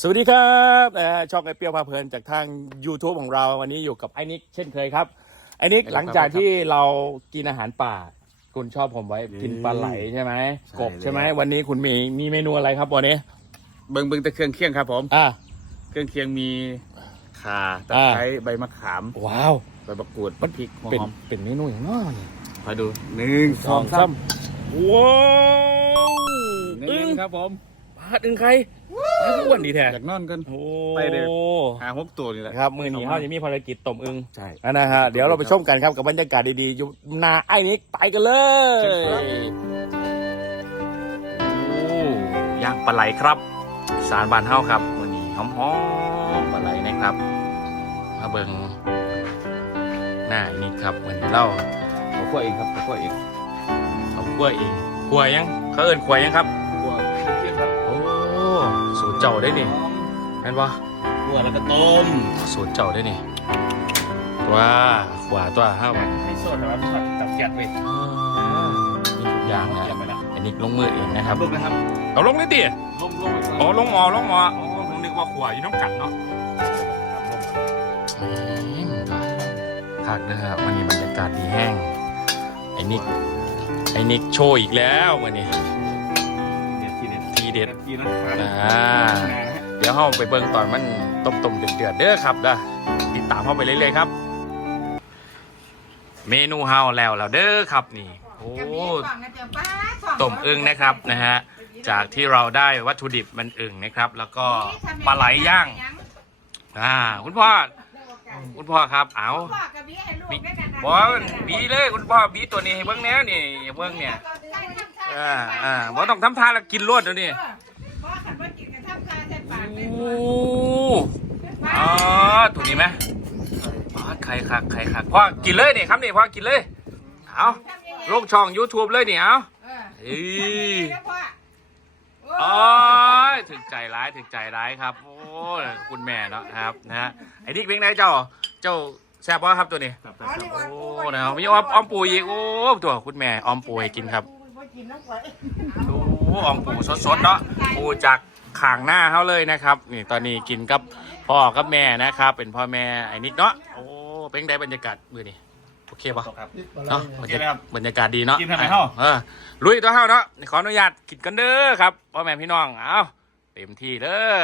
สวัสดีครับเอ่อช่องไอเปรี้ยวพาเพลินจากทาง YouTube ของเราวันนี้อยู่กับไอ้นิกเช่นเคยครับไอ้นิกครับหลังจากที่เรากินอาหารป่า คุณชอบผมไว้กินปลาไหลใช่ไหมใช่กบใช่ไหมแล้ววันนี้คุณมีมีเมนูอะไรครับวันนี้เบิ่งเบิ่งแต่เครื่องเคียงครับผมอะเครื่องเคียงมีข่าตะอ่าไคร้ใบมะขาม ว้าวใบมะกรูดมันพริกหัวเป็นหอมเป็นเมนูอย่างน้อยมาดูหนึ่งสองสามว้าวหอึ้นึ่งงครับผม ปลาดึงใครปลาอ้วนดีแท้อยากนอนกัน โอ้ไปเด้อ หาหกตัวนี่แหละ ครับมือหนีเขาจะมีภารกิจต้มอึงใช่อันนะฮะเดี๋ยวเราไปชมกันครับกับบรรยากาศดีๆอยู่นาไอ้นิกไปกันเลยเชิญครับโอ้ย่างปลาไหลครับ สารบานเฮาครับวันนี้หอมๆปลาไหลนะครับ มาเบิงหน้าไอ้นิกครับเหมือนเล่าเอาขั้วเองครับเอาขั้วเองเอากล้วยเองกล้วยยังเขาเอิ้นกล้วยยังครับ ตรเจ้าได้นี่เห็นปะขั้วแล้วก็ต้มสูตรเจ้าได้นี่ตัวขวาตัวห้าวันให้โซดนะครับจับแกะไปมีทุกอย่างนะเก็บไปแล้วอันนี้ลงมือเองนะครับลูกนะครับเอาลงเลยดิลงลงไปก่อนอ๋อลงหมอลงหมออ๋อผมนึกว่าขวาอยู่น้ำกัดเนาะคักนะครับวันนี้บรรยากาศดีแห้งไอ้นิกไอ้นิกโชว์อีกแล้ววันนี้เด็ดที เด็ดทีเด็ดทีนะครับอ่าเดี๋ยวเราไปเบิ่งตอนมันต้มๆเดือดๆเด้อครับเด้อติดตามเข้าไปเรื่อยๆครับ เมนูเฮาแล้วแล้วเด้อครับนี่โอ้ต้มอึ่งนะครับนะฮะจากที่เราได้วัตถุดิบมันอึ่งนะครับ แล้วก็ปลาไหลย่างอ่าคุณพ่อคุณพ่อครับ เอาบอบีเลย คุณพ่อบีตัวนี้ให้เบิ้งแน่นี่เบิ้งเนี่ย อ่าอ่าบอต้องทำท่าแล้วกินรวดเดี๋ยวนี้โอ้อ๋อตัวนี้ไหมอ๋อไข่คักไข่คักพ่อกินเลยนี่ครับนี่พ่อกินเลยเอาลงช่อง YouTube เลยนี่เอาเอ้ยอ๋อถึงใจร้ายถึงใจร้ายครับ โอ้คุณแม่เนาะครับนะฮะไอ้นี่เป็นไงเจ้าเจ้าแซ่บว่าครับตัวนี้ครับครับครับโอ้นะครับมีออมออมปูอีกโอ้ตัวคุณแม่ออมปูให้กินครับ โอ้ออมปูสดๆเนาะปูจากข่างหน้าเขาเลยนะครับ นี่ตอนนี้กินกับพ่อกับแม่นะครับ เป็นพ่อแม่ไอ้นิกเนาะโอ้เป็นไงบรรยากาศมือนี่โอเคปะครับ เนาะบรรยากาศบรรยากาศดีเนาะกินทำไมเฮ้าเออลุยตัวเฮาเนาะขออนุญาตกินกันเด้อครับพ่อแม่พี่น้องเอาเต็มที่เด้อ